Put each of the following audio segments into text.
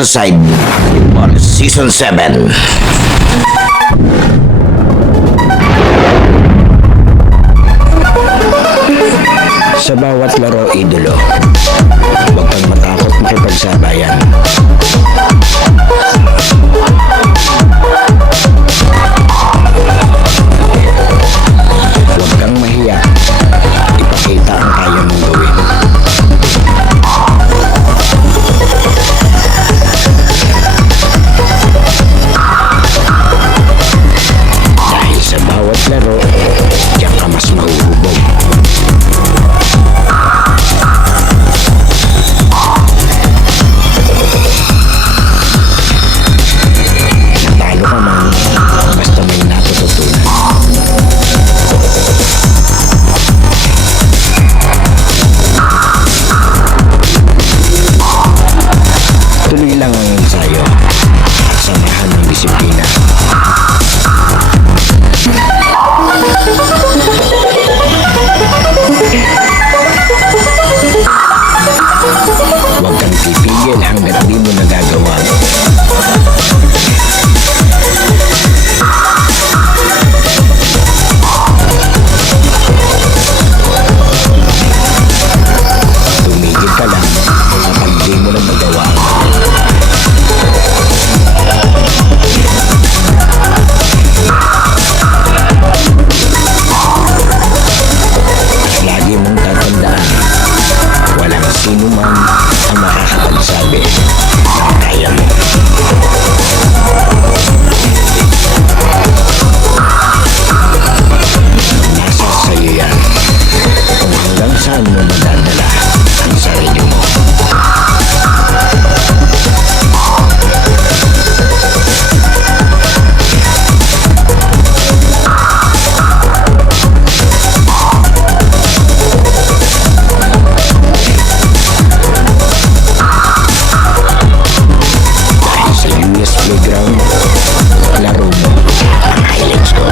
Wallside Basketball Season 7. Sa bawat laro, idolo, huwag kang matakot makipagsabayan. Huwag kang mahiya. Ipakita ang kaya mong gawin. Dahil sa bawat laro, diyan ka mas mahuhubog. Natalo ka man, basta may natututunan. Tuloy lang ang ensayo at samahan ng disiplina. Huwag kang titigil hanggat di mo nagagawa. Tumigil ka lang kapag di mo na magawa. At lagi mong tatandaan, walang sino man ang makakapagsabi na kaya mo. Nasa sa'yo yan kung hanggang saan mo madadala ang sarili mo. Dahil sa US Playground, laro mo ang highlights ko.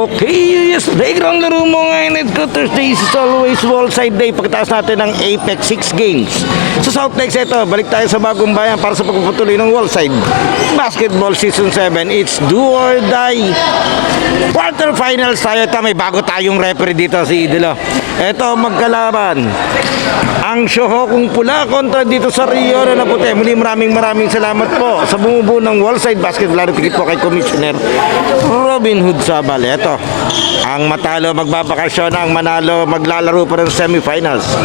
Okay, US Playground, laro mo ngayon at Thursday is always Wallside Day. Pagkatapos natin ng Apex 6 games sa South Lakes, ito, balik tayo sa Bagong Bayan para sa pagpapatuloy ng Wallside Basketball Season 7. It's do or die. Quarterfinals tayo. Ito, may bago tayong referee dito, si Idolo. Ito, magkalaban ang Shohokung Pula kontra dito sa Rio na puti. Muli maraming salamat po sa bumubuo ng Wallside Basketball. Lalo tikit po kay Commissioner Robin Hood Sabal. Ito, ang matalo magbabakasyon, ang manalo maglalaro pa ng semifinals.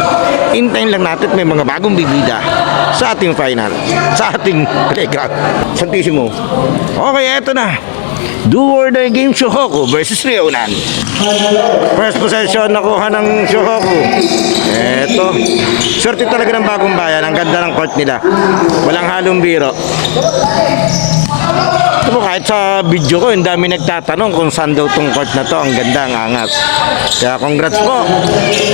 Hintayin lang natin, may mga bagong bibida sa ating final, sa ating playground. Santissimo. Okay, eto na. Do or die game, Shohoku versus Rionan. First possession, nakuha ng Shohoku. Eto, swerte talaga ng Bagong Bayan. Ang ganda ng court nila, walang halong biro. Ito po, kahit sa video ko, yung dami nagtatanong kung saan daw tong court na to. Ang ganda, ang angas. Kaya congrats po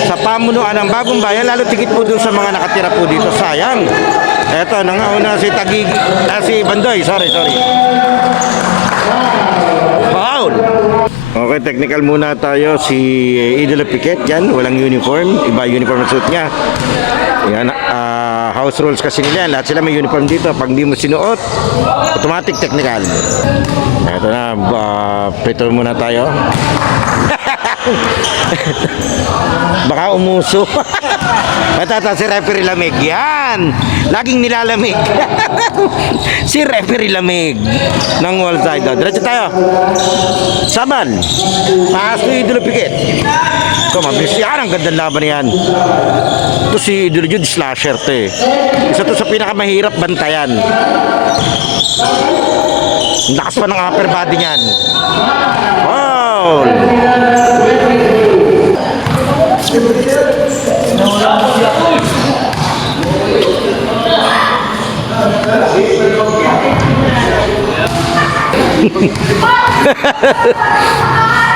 sa pamunuan ng Bagong Bayan, lalo tikit po doon sa mga nakatira po dito. Sayang. Eto, nangauna si si Bandoy. Sorry. Foul. Okay, technical muna tayo. Si Idolo Piquet yan, walang uniform. Iba uniform na suit niya. Yan, house rules kasi nila. Lahat sila may uniform dito. Pag di mo sinuot, automatic technical. Ito na, prito muna tayo. Baka umuso. Matata si referee lamig. Yan, laging nilalamig. Si referee lamig ng wall side. Diretso tayo. Saban. Paas to Idolo Piquet. Ito, mabilis yan. Ang gandang laban yan. Ito si Idolo Jude, slasher to eh. Isa to sa pinakamahirap bantayan. Ang lakas pa ng upper body niyan. Wow!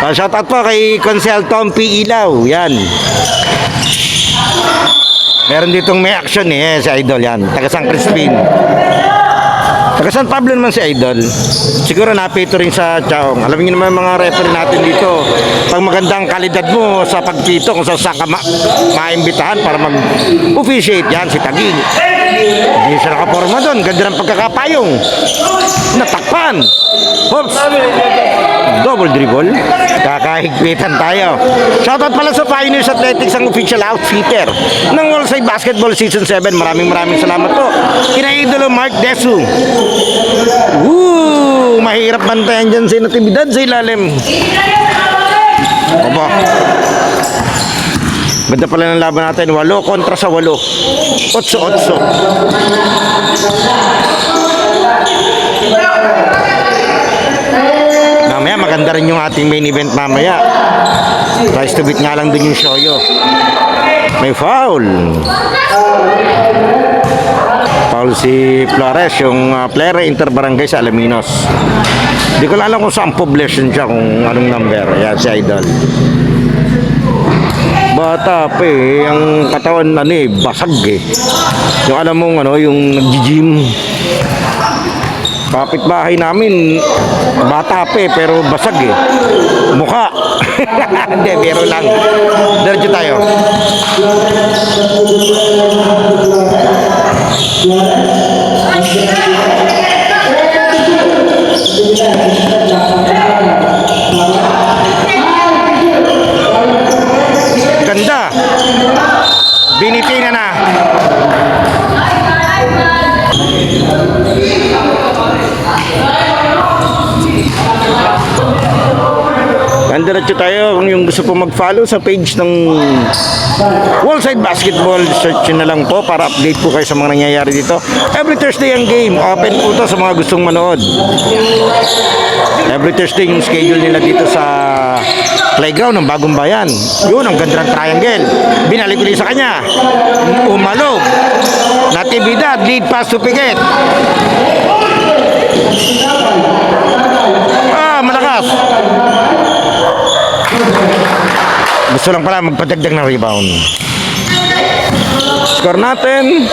Shoutout po kay Consel Tom P. Ilaw. Yan. Meron ditong may action eh, si Idol yan. Taga San Crispin. Taga San Pablo naman si Idol. Siguro napito rin sa Chaong. Alam niyo naman mga referee natin dito. Pag magandang kalidad mo sa pagpito, kung saan ka maimbitahan para mag-officiate, yan si Taging. Hindi siya nakaporma doon. Ganda ng pagkakapayong. Natakpan. Oops. Double dribble. Kakahigpitan tayo. Shoutout pala sa Pioneers Athletics, ang official outfitter ng Wallside Basketball Season 7. Maraming salamat po. Kinaidolo Mark Desu. Mahirap bantayan dyan sa natibidad sa ilalim. Opo. Ganda pala ng laban natin. 8 kontra sa 8. 8-8. Mamaya maganda rin yung ating main event mamaya. Rise to beat nga lang din yung Shoyo. May foul. Foul si Flores, yung player interbarangay sa Alaminos. Hindi ko alam kung saan poblacion siya, kung anong number. Ayan si Idol. Bata pa eh, ang katawan basag eh. Yung alam mong yung nag-gym. Kapitbahay namin, bata pa eh, pero basag eh. Mukha. Hindi, biro lang. Diretso tayo. Ganda. Binitina na. Diretso tayo. Kung yung gusto po mag-follow sa page ng Wallside Basketball, search na lang po para update po kayo sa mga nangyayari dito. Every Thursday ang game. Open po to sa mga gustong manood. Every Thursday yung schedule nila dito sa playground ng Bagong Bayan. Yun, ang ganda ng triangle. Binalik ulit sa kanya. Umalog. Natividad. Lead pass to Piquet. Malakas. Gusto lang pala magpadagdag ng rebound. Score natin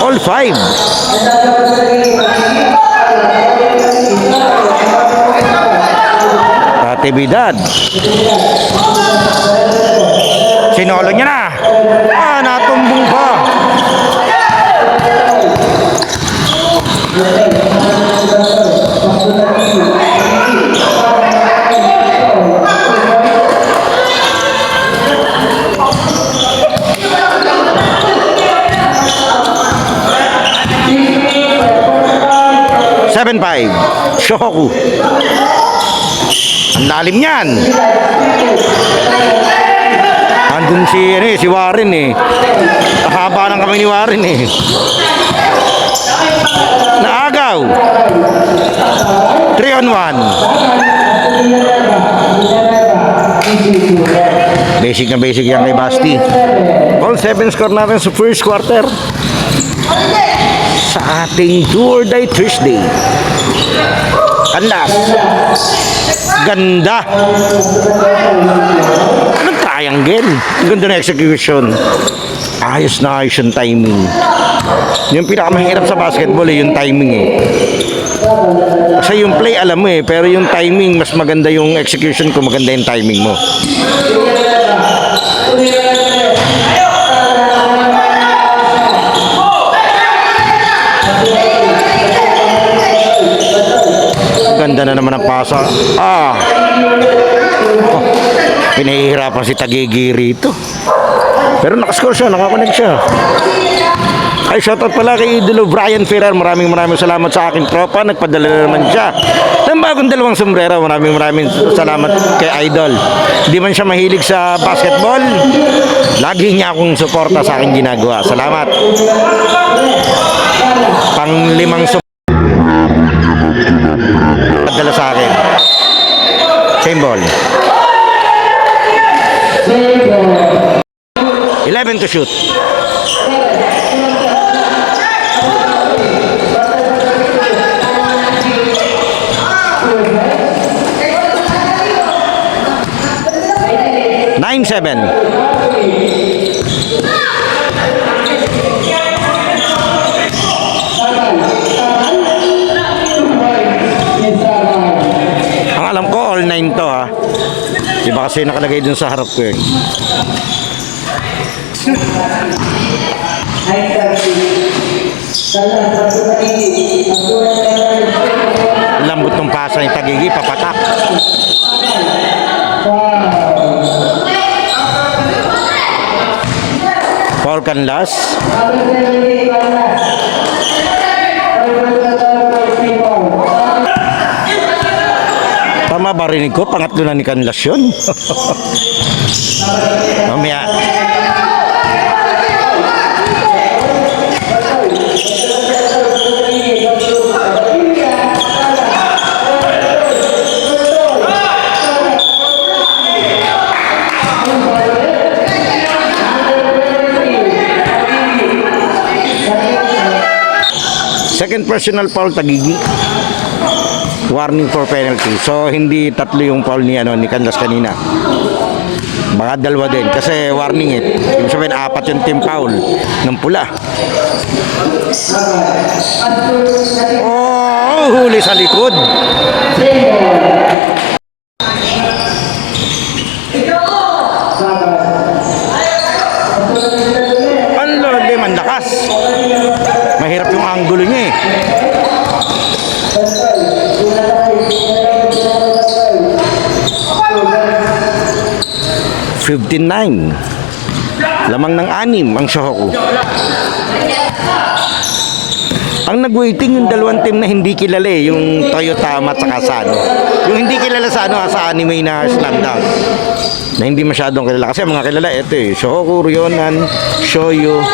all 5. Natividad. Sinolo niya na. Natumbong pa. Shoku. Ang lalim niyan. Andun si Warren eh. Haba ng kamay ni Warren eh. Naagaw. 3-on-1. Basic na basic yan kay Basti. All 7 score natin sa first quarter. Sa ating Do or Die Thursday. Kandas. Ganda. Anong triangle? Ang ganda na execution. Ayos na ayos yung timing. Yung pinakamahirap sa basketball yung timing eh. Kasi yung play alam mo pero yung timing mas maganda, yung execution ko maganda yung timing mo. Ganda na naman ang pasa. Pinahihirapan si Tagigi rito. Pero nakascore siya, nakakonect siya. Ay, shoutout pala kay Idolo Brian Ferrer. Maraming salamat sa aking tropa. Nagpadala na naman siya ng bagong dalawang sombrero. Maraming salamat kay Idol. Hindi man siya mahilig sa basketball, lagi niya akong suporta sa aking ginagawa. Salamat. Pang-limang padala sa akin. Same ball. 11 to shoot. Nine, 7. Ang alam ko, all 9 to ha. Iba kasi nakalagay dun sa harap ko yun. Lambot ng pasa ni Tagigi, papatak. Paul Canlas. Tama ba rinig ko? Pangatlo na ni Canlas yun. Mamaya. Second personal foul Tagigi. Warning for penalty. So hindi tatlo yung foul ni Canlas kanina. Baka dalawa din kasi warning Yung sabihin 4 yung team foul ng pula. Huli sa likod. Ang lakas. Mahirap yung angulo niya 59. Lamang ng 6 ang Shohoku. Ang nag-waiting yung dalawang team na hindi kilala yung Toyotama at saka Sano. Yung hindi kilala sa sa anime na Slam Dunk. Na hindi masyadong kilala. Kasi mga kilala, ito Shohoku, Ryonan, Shoyo,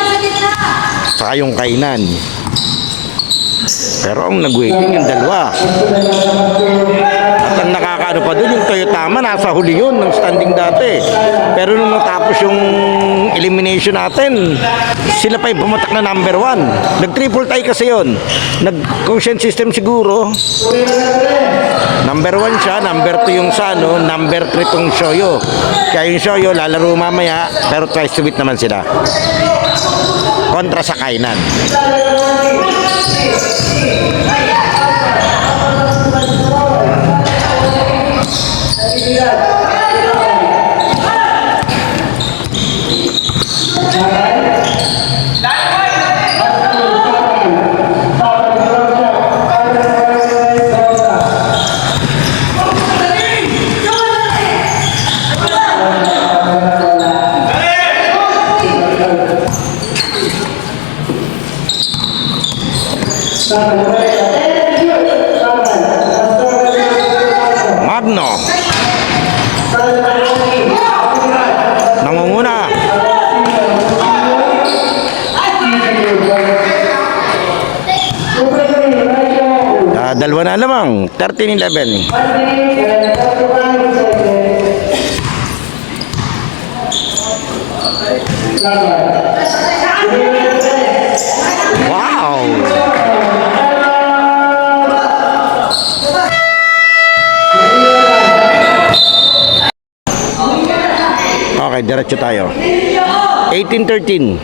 saka yung Kainan. Pero ang nag-waiting yung dalawa. At ang nakakaano pa doon, yung Toyotama, nasa huli yun ng standing dati. Pero nung natapos yung elimination natin, sila pa yung pumatak na number 1. Nag-triple tie kasi yun. Nag-quotient system siguro. Number 1 siya, number 2 yung Sano, number 3 tong Shoyo. Kaya yung Shoyo, lalaro mamaya, pero twice to beat naman sila. Kontra sa Kainan. Magno nangunguna. Dalawa na lamang 13-11. Wow. Okay, diretso tayo. 18-13.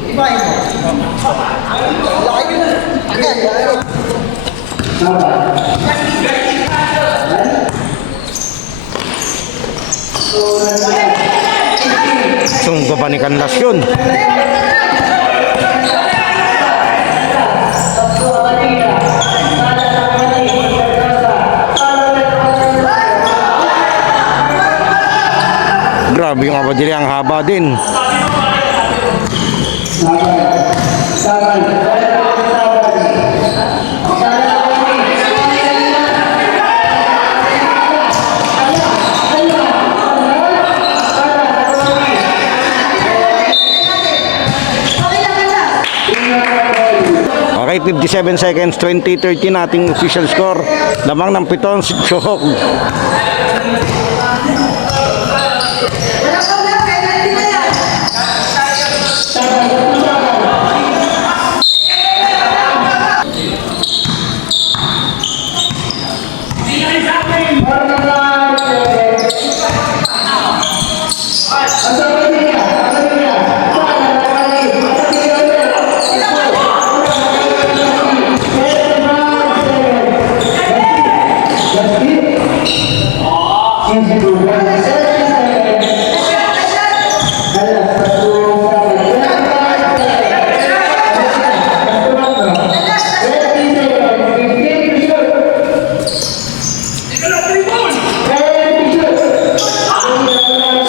ba ni Canlas yun? Grabe yung abadili, ang haba din. Okay, 57 seconds, 20-13 nating official score. Lamang ng piton si Chohok.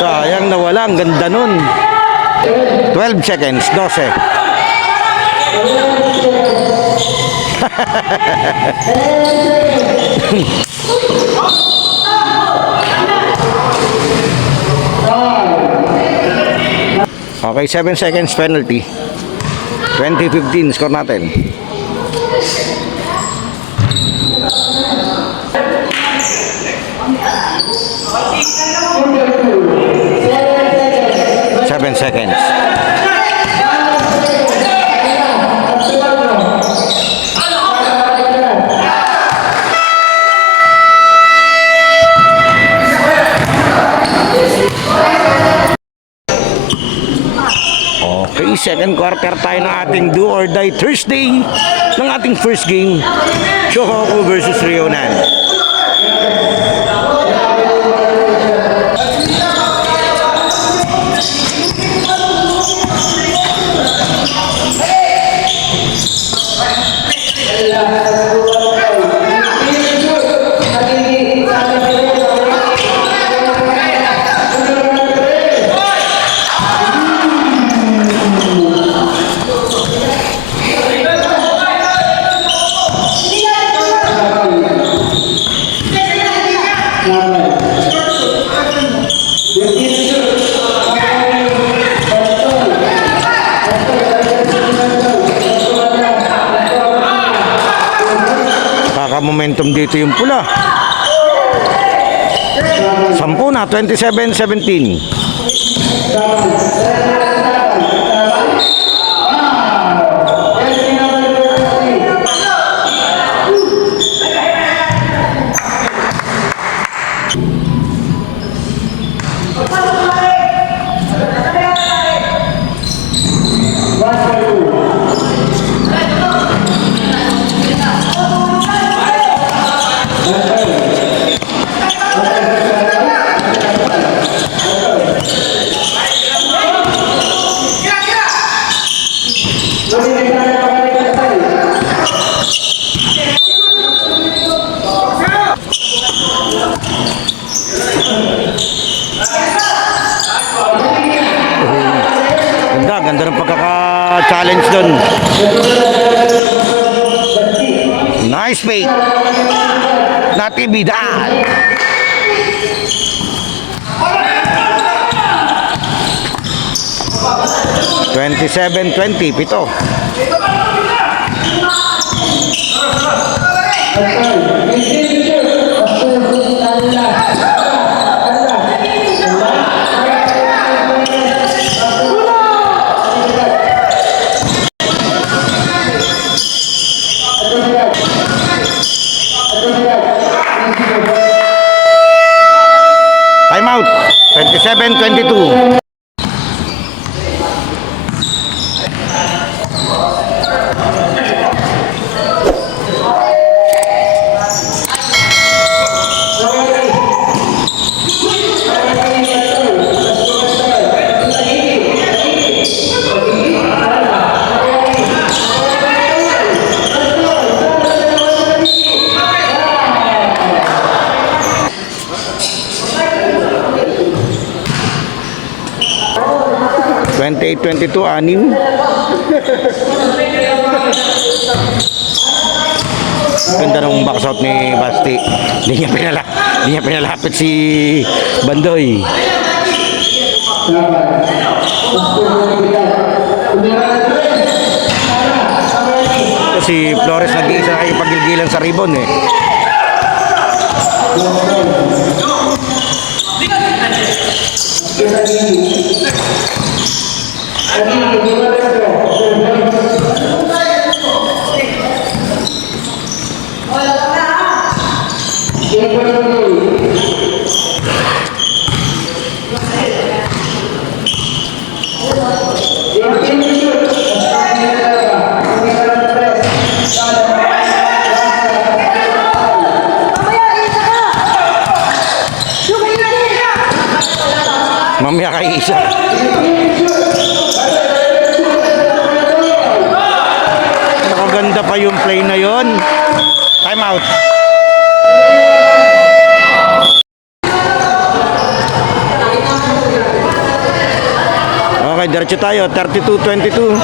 Sayang nawala, ang ganda nun. 12 seconds, 12. Okay, 7 seconds penalty. 20-15 score natin. Seven seconds. Okay, second quarter tayo ng ating do or die Thursday ng ating first game, Chohoku versus Rionan. Momentum dito yung pula. 10 na, 27-17. Ganda ng pagkaka-challenge dun. Nice fake. Natividad. $27-20, pito. Time out. 27-22. 28-22, anim. Ganda ng box out ni Basti. Hindi niya pinalapit si Bandoy. Si Flores nag-iisa ay pagilgilan sa ribbon eh. Mamaya kay isa. Nakaganda pa yung play na yon. Time out. Okay, diretso tayo. 32-22.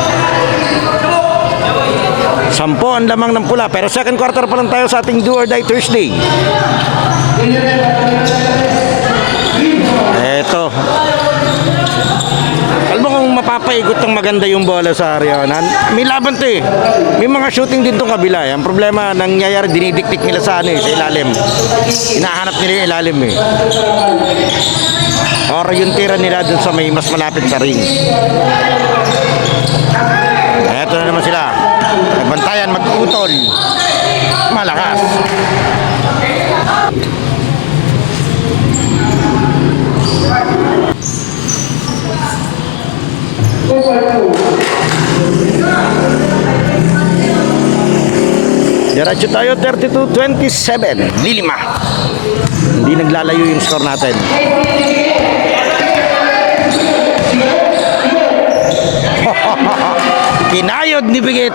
10 ang lamang ng pula. Pero second quarter pa lang tayo sa ating Do or Die Thursday. Eto. Alam mo kung mapapaigot ng maganda yung bola sa area na, may laban to eh. May mga shooting din tong kabila eh. Ang problema, nangyayari, dinidiktik nila sa ano eh, sa ilalim. Hinahanap nila yung ilalim eh. Or yung tira nila dun sa may mas malapit sa ring. Eto na naman sila. Bantayan, mag-utol. Malakas. Diretso tayo, 32-27. Lilima. Hindi naglalayo yung score natin. Kinayod ni Bigit.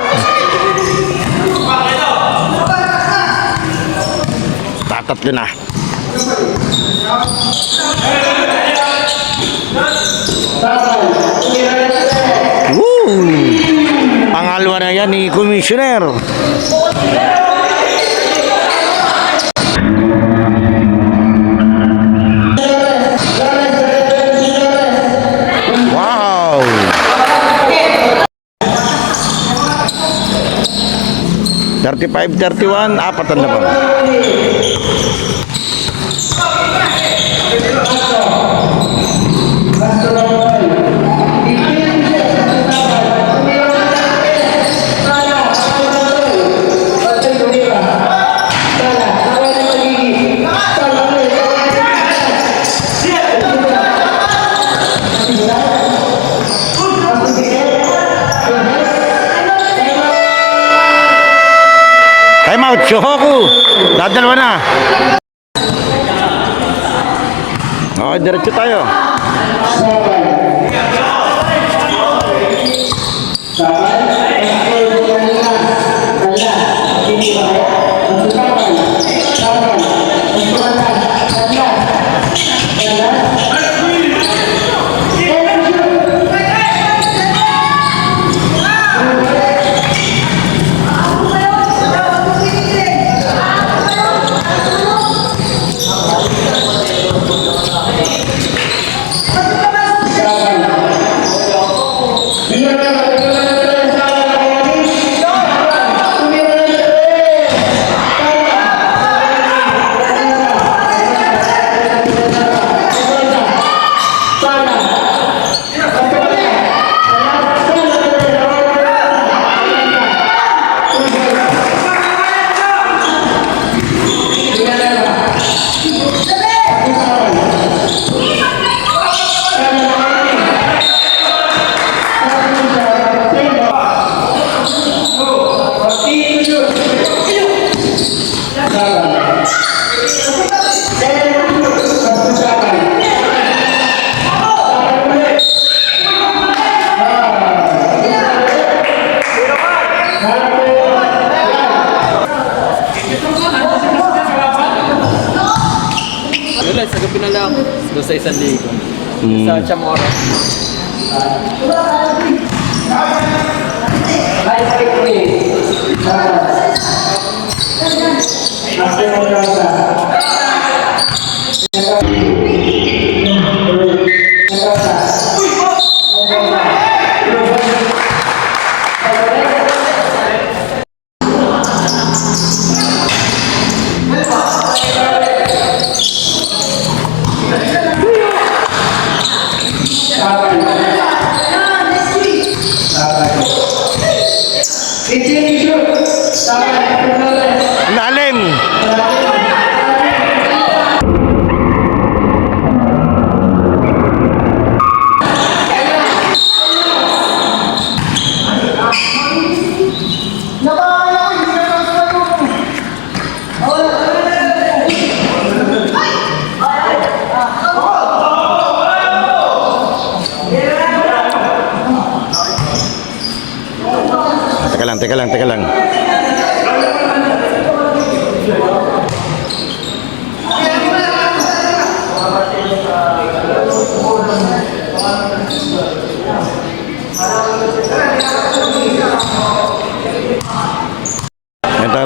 Tatatlo na. Woo! Pangalawa na yan ni Commissioner. Wow! 35-31, apat ang labang. Time out, Shohoku. Dadalawa na. Okay, diretso tayo. Wala, sagapin na lang. Doon sa isang ligo. Sa Chamorro. Lalim. Teka lang.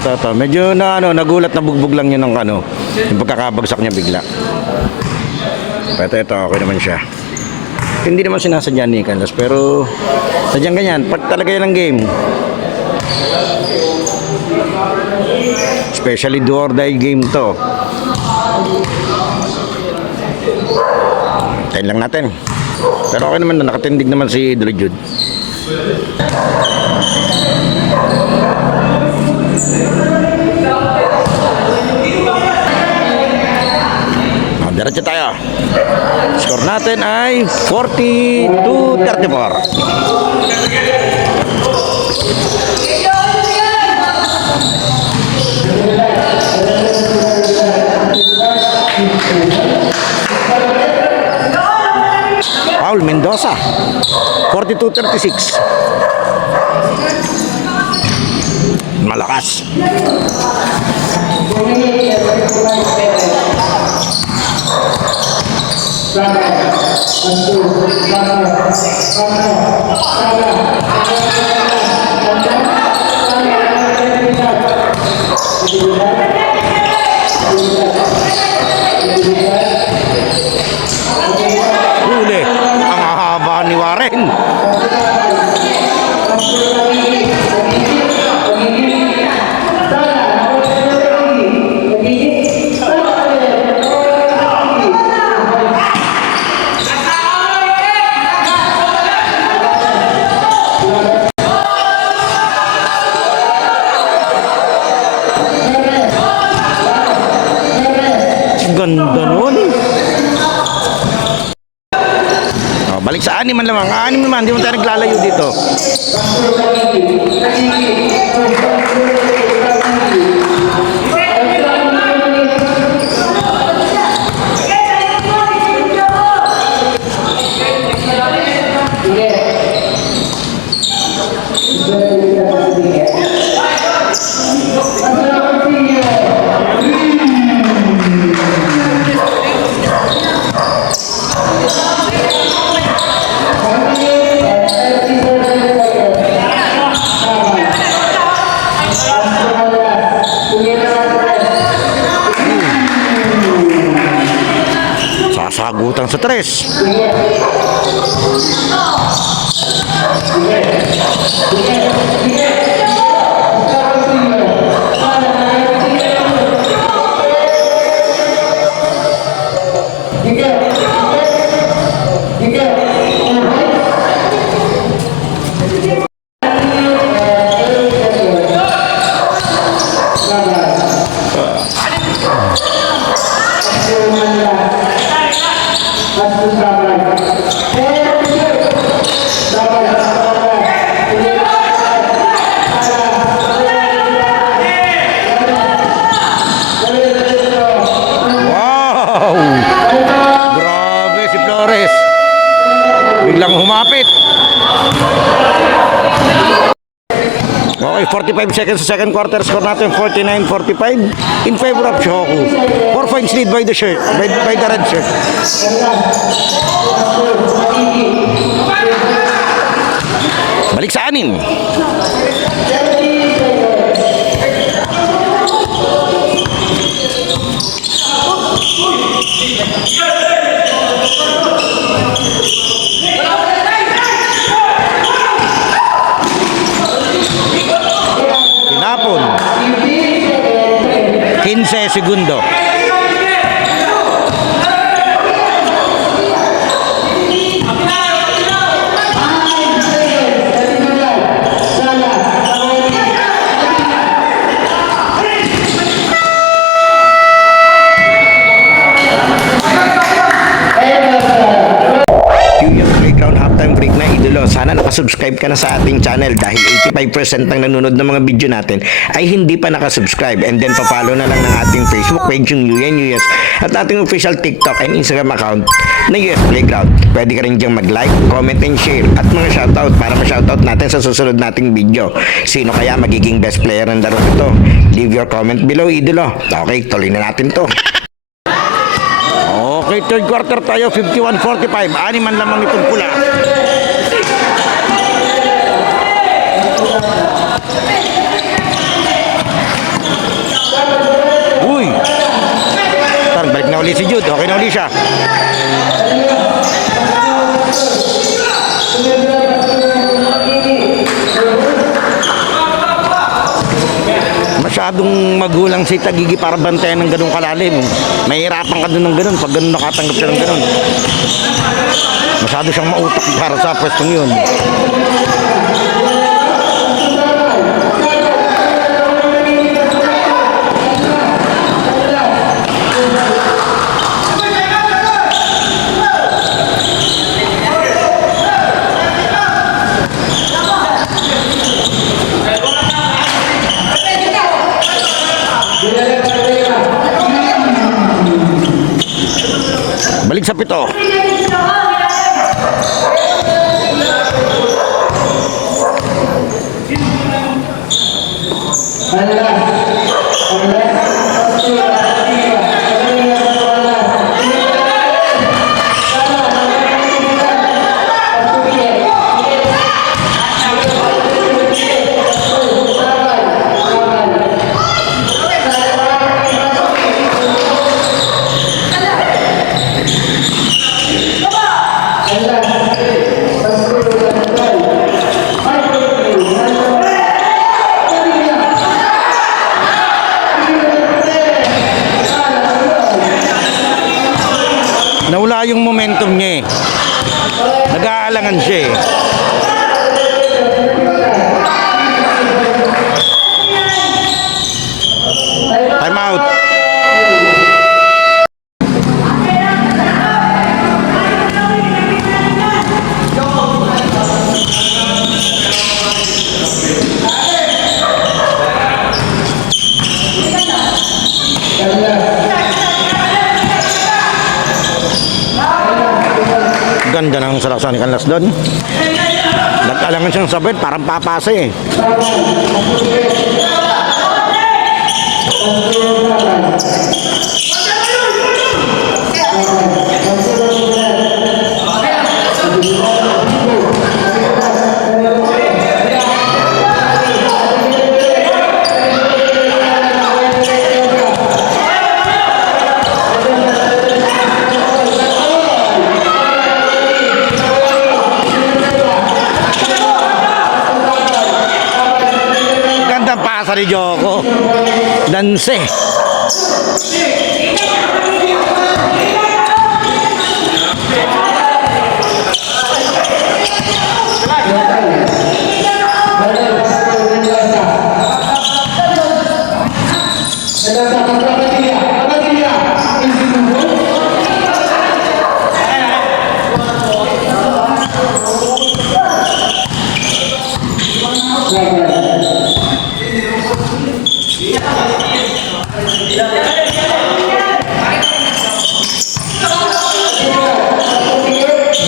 Ito. Medyo nagulat na bugbog lang yun ng yung pagkakabagsak niya bigla. Pero ito, okay naman siya. Hindi naman sinasadya ni Carlos, pero sadyang ganyan, pag talaga yan ang game. Especially do or die game to. Tayin lang natin. Pero okay naman na, nakatindig naman si Idol Jude. Diretso tayo. Score natin ay 42-34. Paul Mendoza 42-36. Malakas. Huli. Ang haba ni Warren. Ganda nun. Balik sa anim man lamang. Anim naman, hindi mo tayo naglalayo dito. Sasagutan sa tres. Grabe si Flores. Biglang humapit. Okay, 45 seconds sa second quarter. Score natin 49-45 in favor of Shohoku. 4 points lead by the shirt, by the red shirt. Balik sa 6. Tinapon. 15 segundo. Yung Playground halftime break na idolo, sana nakasubscribe ka na sa ating channel dahil 85% ng nanonood ng mga video natin ay hindi pa nakasubscribe, and then papalo na lang ng ating Facebook page yung UNUS at ating official TikTok and Instagram account na US Playground. Pwede ka rin diyang mag-like, comment and share at mga shoutout para ma-shoutout natin sa susunod nating video. Sino kaya magiging best player ng laro ito? Leave your comment below idolo. Okay, tuloy na natin to. Okay, third quarter tayo, 51-45. 6 man lamang itong pula. Uy! Tarang, balik na ulit si Jude. Okay na ulit siya. Masyadong magulang si Tagigi para bantayan ng ganung kalalim. Mahirapan ka doon ng ganun pag ganun nakatanggap siya ng ganun. Masyado siyang mautak para sa pwestong yun. Balik sa 7. Nawala yung momentum niya eh. Nag-aalangan siya eh. Time out. Ganda ng salaksan ni Canlas doon. Nag-alangan siyang sabit, parang papasa eh. Pasa ni Joko. Danse.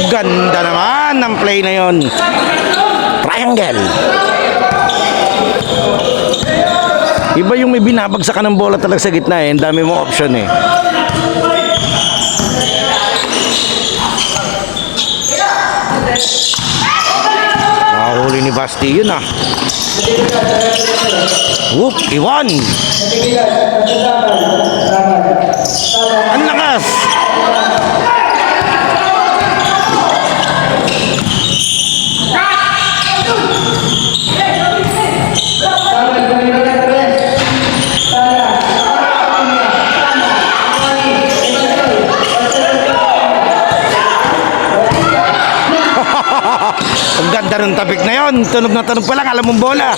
Ganda naman ng play na yon. Triangle. Iba yung may binabagsakan ng bola talaga sa gitna eh. Ang dami mo option eh. Nakahuli Huli ni Basti yun ah. Whoop, iwan. Ang lakas. Ang ganda ng tapik na yon. Tunog na tunog pa lang, alam mong bola.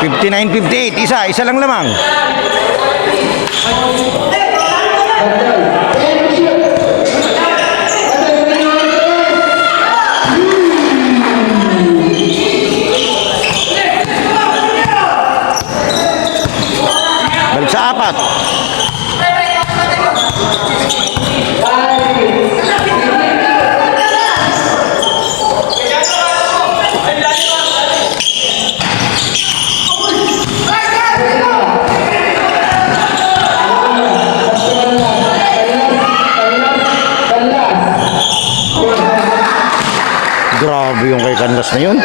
$59-58, isa lang lamang. Balik sa apat. Grabe yung kay Canlas na yun.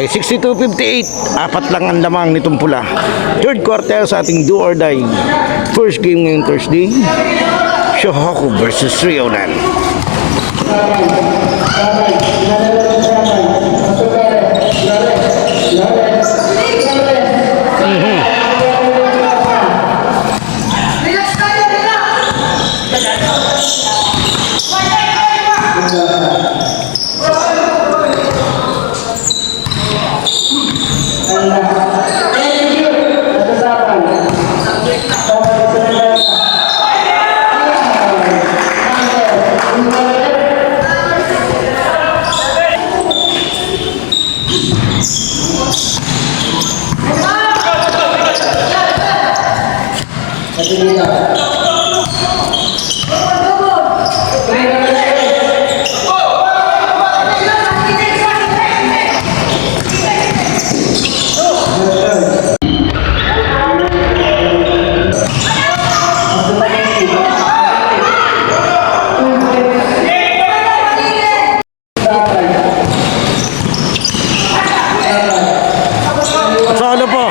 Okay, 62-58. Apat lang ang lamang nitong pula. Third quarter sa ating do or die. First game ngayong Thursday. Shohoku versus Ryonan. Solo po.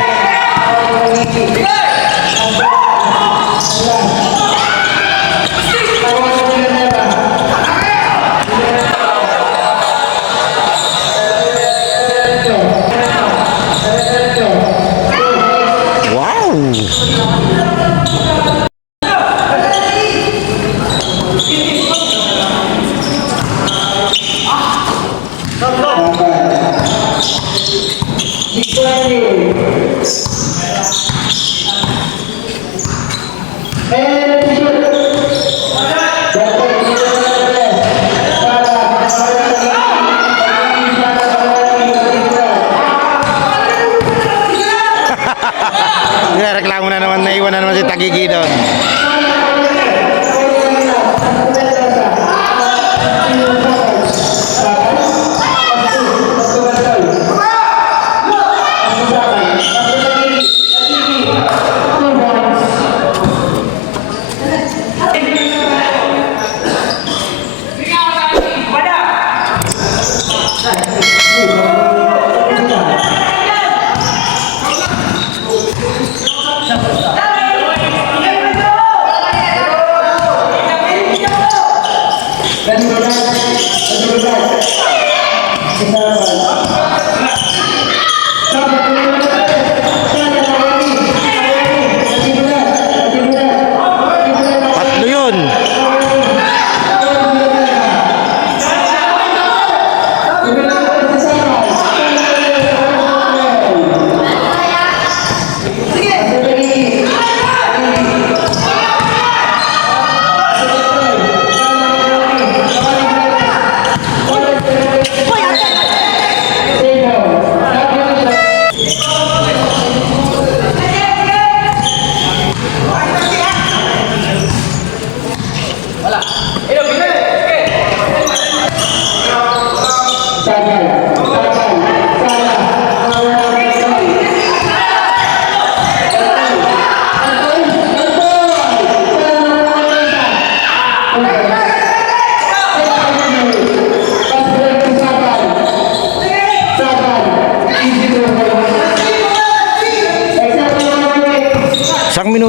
Reklamo na naman, naiwan na naman si Tagigi doon.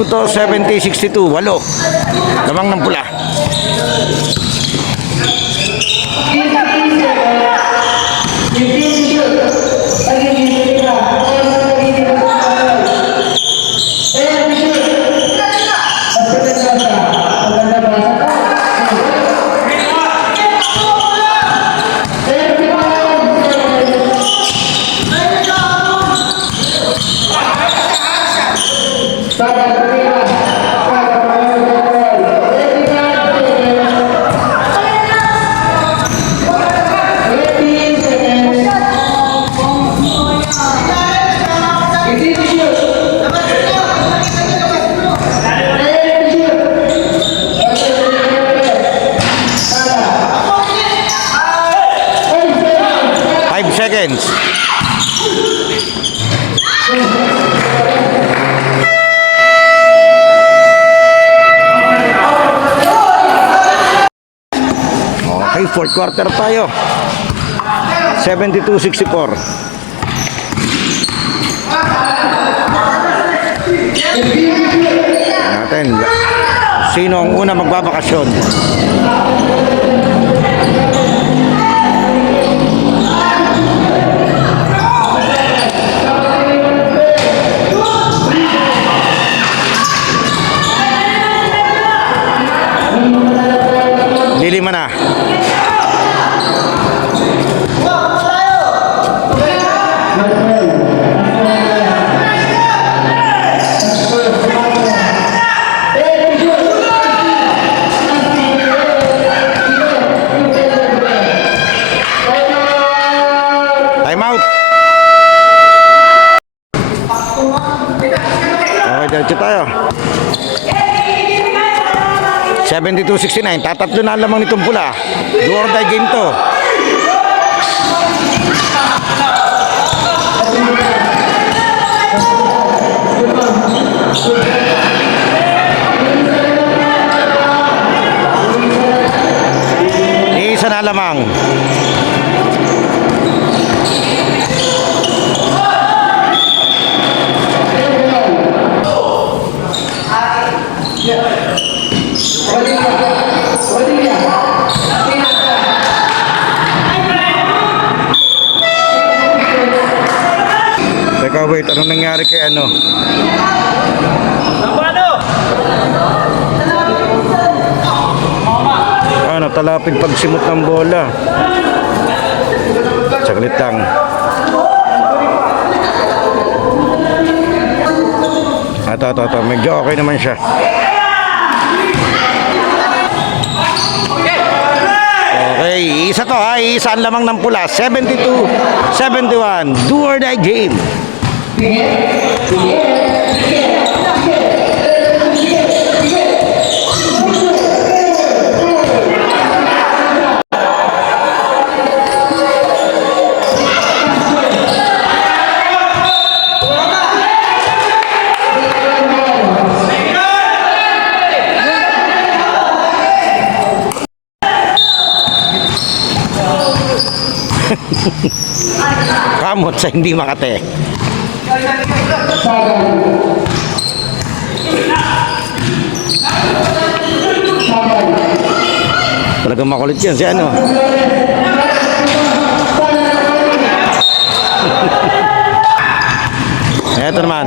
minuto, 70-62. 8. Lamang ng pula. Seconds. Okay, fourth quarter tayo. 72-64. Natin. Sino ang una magbabakasyon? Lilima na. Time out. Okay, diretso tayo. 72-69. Tatatlo na lamang nitong pula. Do or die game to. Isa na lamang. Teka, wait, anong nangyari kay ano? Ano, talapig pagsimot ng bola. Saglit lang. Ito, medyo okay naman siya. Okay, isa to ha, isaan lamang ng pula. 72-71. Do or die game. Kamot sa hindi makate. Talagang makulit yan si ano. Eto naman.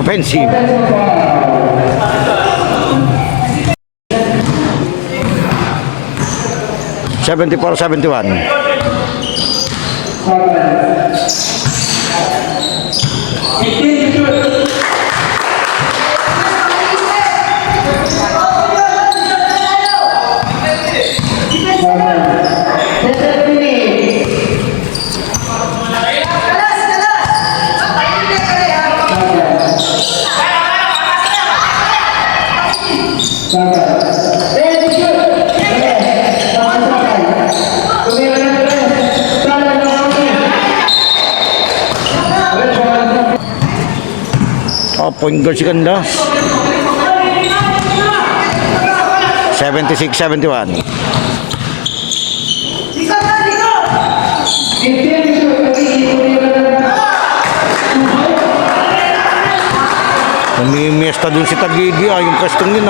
Offensive. $74-71. Point guard si Candas. 76-71. Namimiesta dun si Tagigi. Yung pwestong yun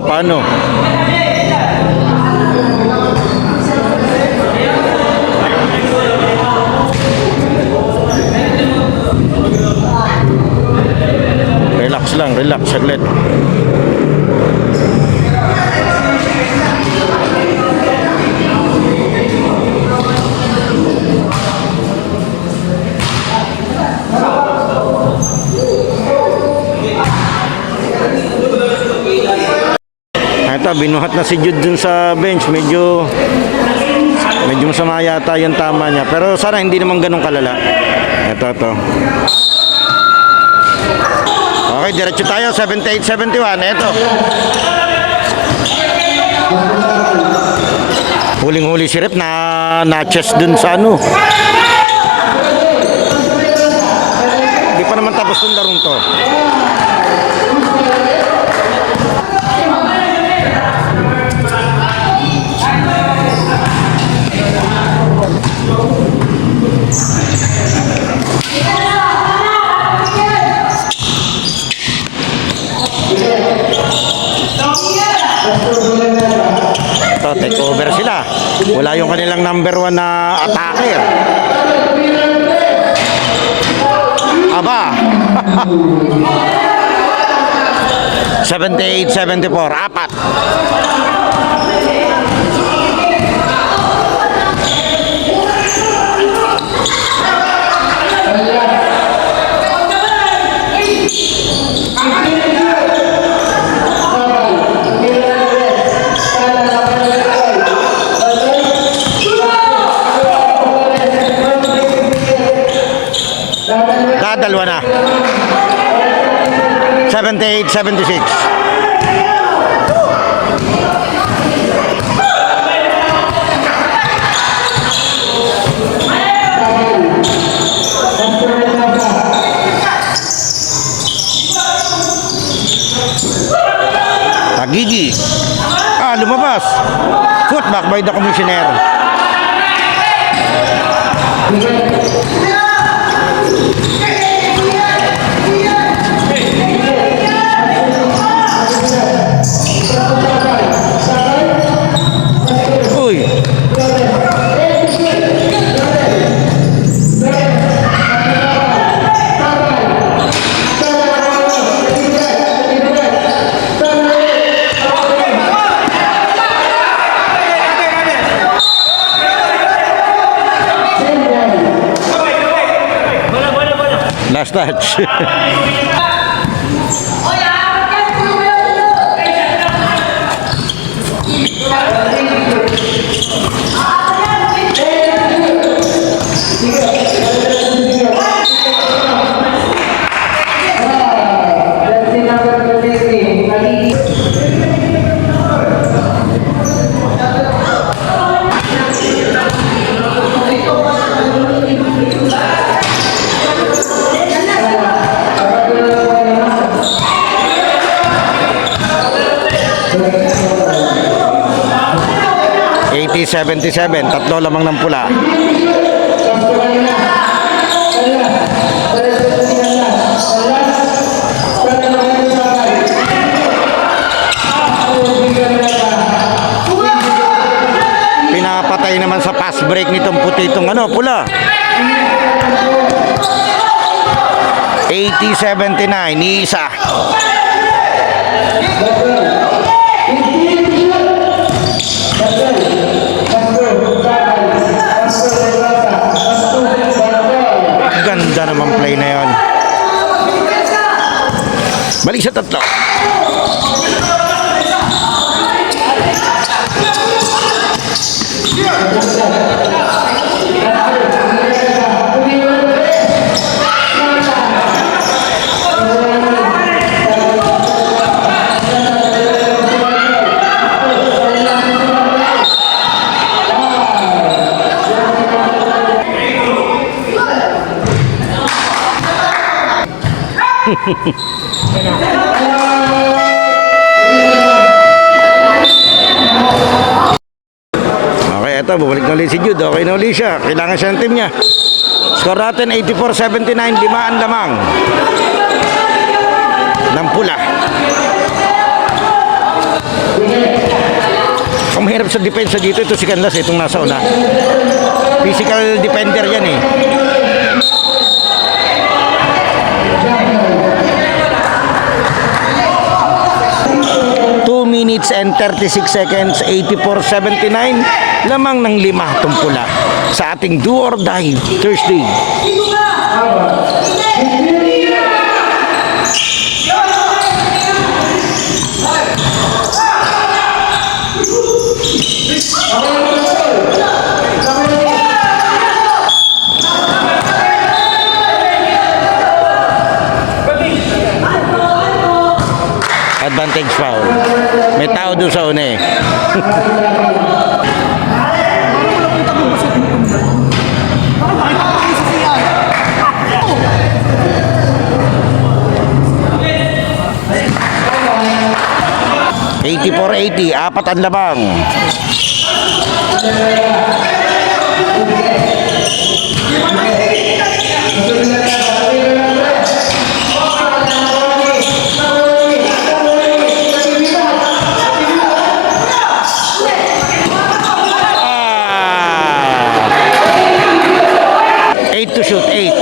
paano? Relax lang, relax saglit. Ito, binuhat na si Jude dun sa bench. Medyo masama yata yung tama niya. Pero sana hindi naman ganun kalala. Ito. Okay, diretso tayo. 78-71. Ito. Huling-huli si Rep na chest dun sa ano. Hindi pa naman tapos yung larong to. Take over sila. Wala yung kanilang number 1 na attacker. Aba. 78-74. Apat. Dalawa na. 78-76. Tagigi. Lumabas. Putback by the commissioner. Last touch. $77, tatlo lamang ng pula. Pinapatay naman sa pass break nitong putitong pula. 80-79, isa. Ganda naman play na yon. Balik sa tatlo. Okay, eto, bumalik na ulit si Jude. Okay na ulit siya. Kailangan siya ng team niya. Score natin 84-79, 5 lamang. Ng pula. Ang mahirap sa depensa dito, ito si Canlas, itong nasa una. Physical defender yan eh. Minutes and 36 seconds, 84-79, lamang ng 5 itong pula sa ating do or die Thursday. Advantage foul. May tao doon sa una eh. $84-80, 4 ang labang. To shoot 8.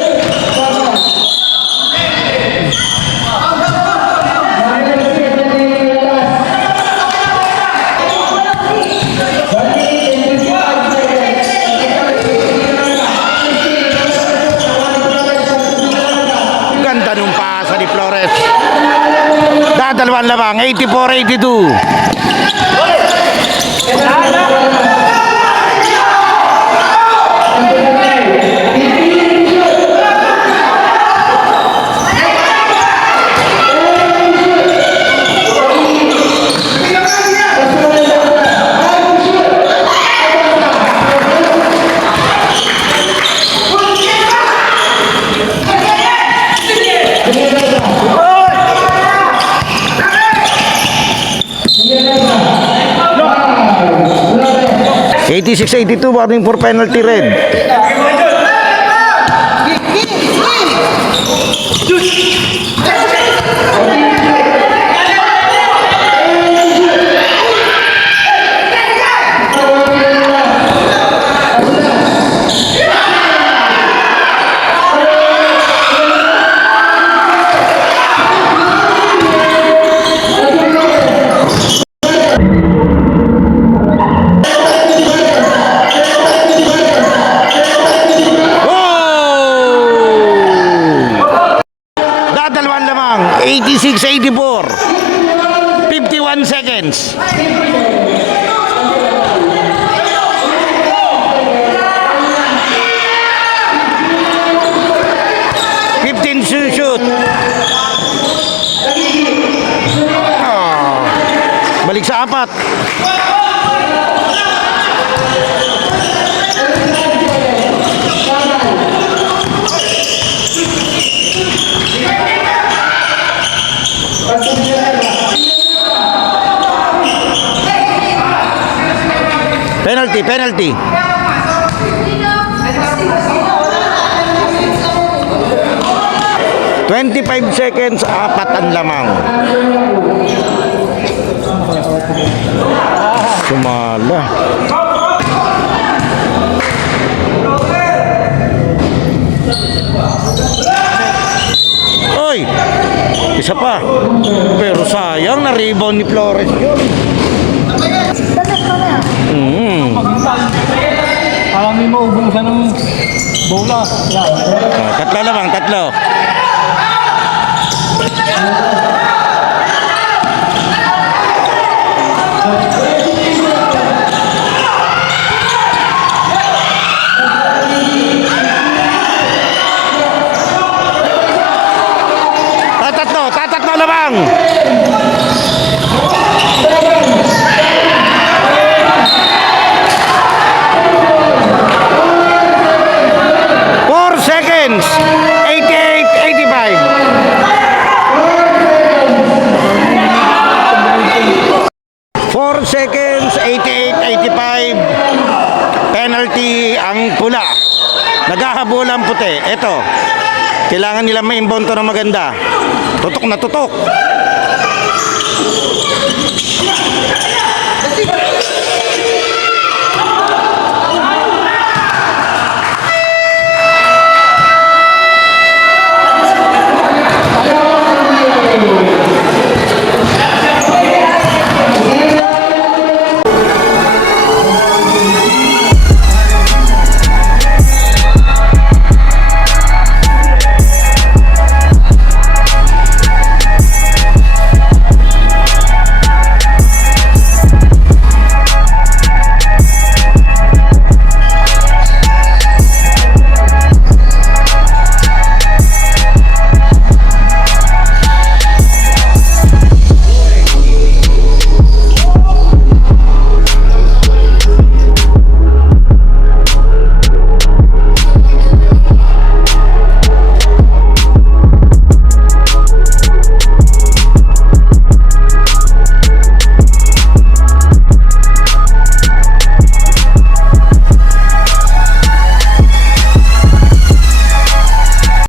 Ganda nung pasa ni Flores. Dadalawan lamang 84-82. $86-82, warning for penalty red. Dadalwan lamang 86-84, 51 seconds. Shoot. Balik sa 4. Penalty. 25 seconds, 4 ang lamang. Sumala. Oy! Isa pa. Pero sayang, na-rebound ni Flores yun. Alam mo, ubusan ng bola. Yan. Tatlo lamang, tatlo. Tatatlo lamang. Seconds, 88-85. bola ang puti. Ito. Kailangan nila ma-inbound to ng maganda. Tutok na tutok.